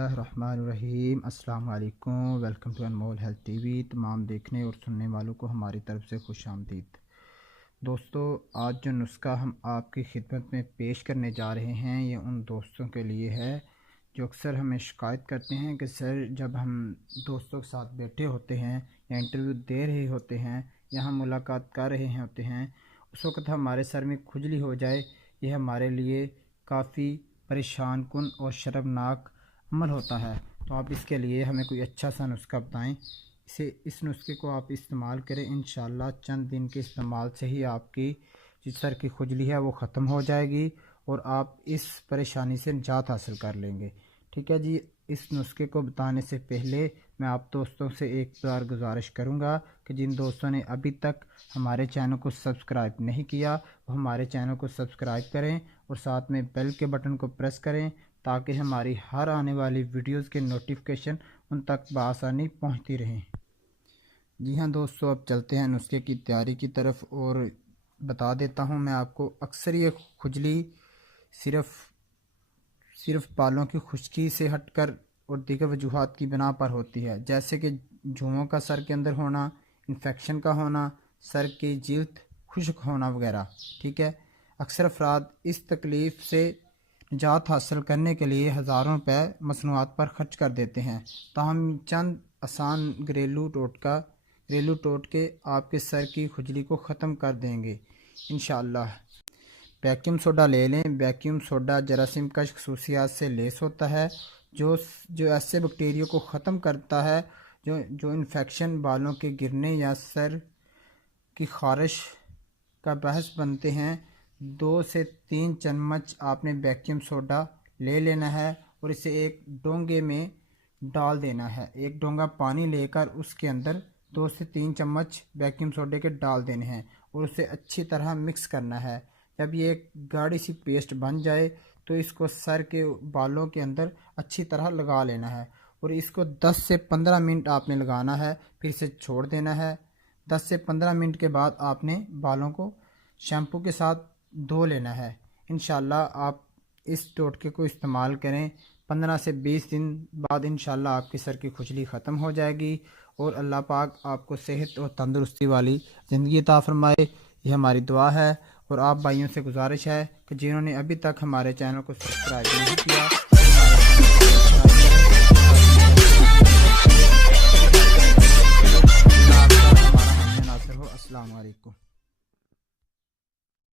बिस्मिल्लाहिर्रहमानिर्रहीम। अस्सलाम वालेकुम। Welcome to Anmol health TV. तमाम देखने और सुनने वालों को हमारी तरफ से खुश आमदीद। दोस्तों, आज जो नुस्खा हम आपकी खिदमत में पेश करने जा रहे हैं, ये उन दोस्तों के लिए है जो अक्सर हमें शिकायत करते हैं कि सर, जब हम दोस्तों के साथ बैठे होते हैं या इंटरव्यू दे रहे होते हैं या हम मुलाकात कर रहे होते हैं, उस वक़्त हमारे सर में खुजली हो जाए। यह हमारे लिए काफ़ी परेशान कुन और शर्मनाक अमल होता है। तो आप इसके लिए हमें कोई अच्छा सा नुस्खा बताएं। इस नुस्खे को आप इस्तेमाल करें। इंशाअल्लाह चंद दिन के इस्तेमाल से ही आपकी जो सर की खुजली है वो ख़त्म हो जाएगी और आप इस परेशानी से निजात हासिल कर लेंगे। ठीक है जी। इस नुस्खे को बताने से पहले मैं आप दोस्तों से एक बार गुजारिश करूंगा कि जिन दोस्तों ने अभी तक हमारे चैनल को सब्सक्राइब नहीं किया वो हमारे चैनल को सब्सक्राइब करें और साथ में बेल के बटन को प्रेस करें ताकि हमारी हर आने वाली वीडियोस के नोटिफिकेशन उन तक बआसानी पहुंचती रहें। जी हाँ दोस्तों, अब चलते हैं नुस्खे की तैयारी की तरफ और बता देता हूँ मैं आपको। अक्सर ये खुजली सिर्फ बालों की खुश्की से हटकर और दीगर वजूहात की बिना पर होती है, जैसे कि जुओं का सर के अंदर होना, इन्फेक्शन का होना, सर की जिल्द खुश्क होना वगैरह। ठीक है। अक्सर अफराद इस तकलीफ़ से निजात हासिल करने के लिए हज़ारों रुपए मसनूआत पर खर्च कर देते हैं। ताहम चंद आसान घरेलू टोटके आपके सर की खुजली को ख़त्म कर देंगे इंशाअल्लाह। वैक्यूम सोडा ले लें। वैक्यूम सोडा जरासीम कश खसूसियात से लेस होता है जो ऐसे बैक्टीरिया को ख़त्म करता है जो इन्फेक्शन, बालों के गिरने या सर की ख़ारिश का बहस बनते हैं। 2 से 3 चम्मच आपने वैक्यूम सोडा ले लेना है और इसे एक डोंगे में डाल देना है। एक डोंगा पानी लेकर उसके अंदर 2 से 3 चम्मच वैक्यूम सोडे के डाल देने हैं और उसे अच्छी तरह मिक्स करना है। जब ये एक गाढ़ी सी पेस्ट बन जाए तो इसको सर के बालों के अंदर अच्छी तरह लगा लेना है और इसको 10 से 15 मिनट आपने लगाना है, फिर इसे छोड़ देना है। 10 से 15 मिनट के बाद आपने बालों को शैम्पू के साथ धो लेना है। इंशाल्लाह आप इस टोटके को इस्तेमाल करें। 15 से 20 दिन बाद इंशाल्लाह आपकी सर की खुजली ख़त्म हो जाएगी और अल्लाह पाक आपको सेहत और तंदुरुस्ती वाली ज़िंदगी अता फरमाए। यह हमारी दुआ है। और आप भाइयों से गुजारिश है कि जिन्होंने अभी तक हमारे चैनल को सब्सक्राइब नहीं किया, हमारा नासिर हो। अस्सलाम वालेकुम।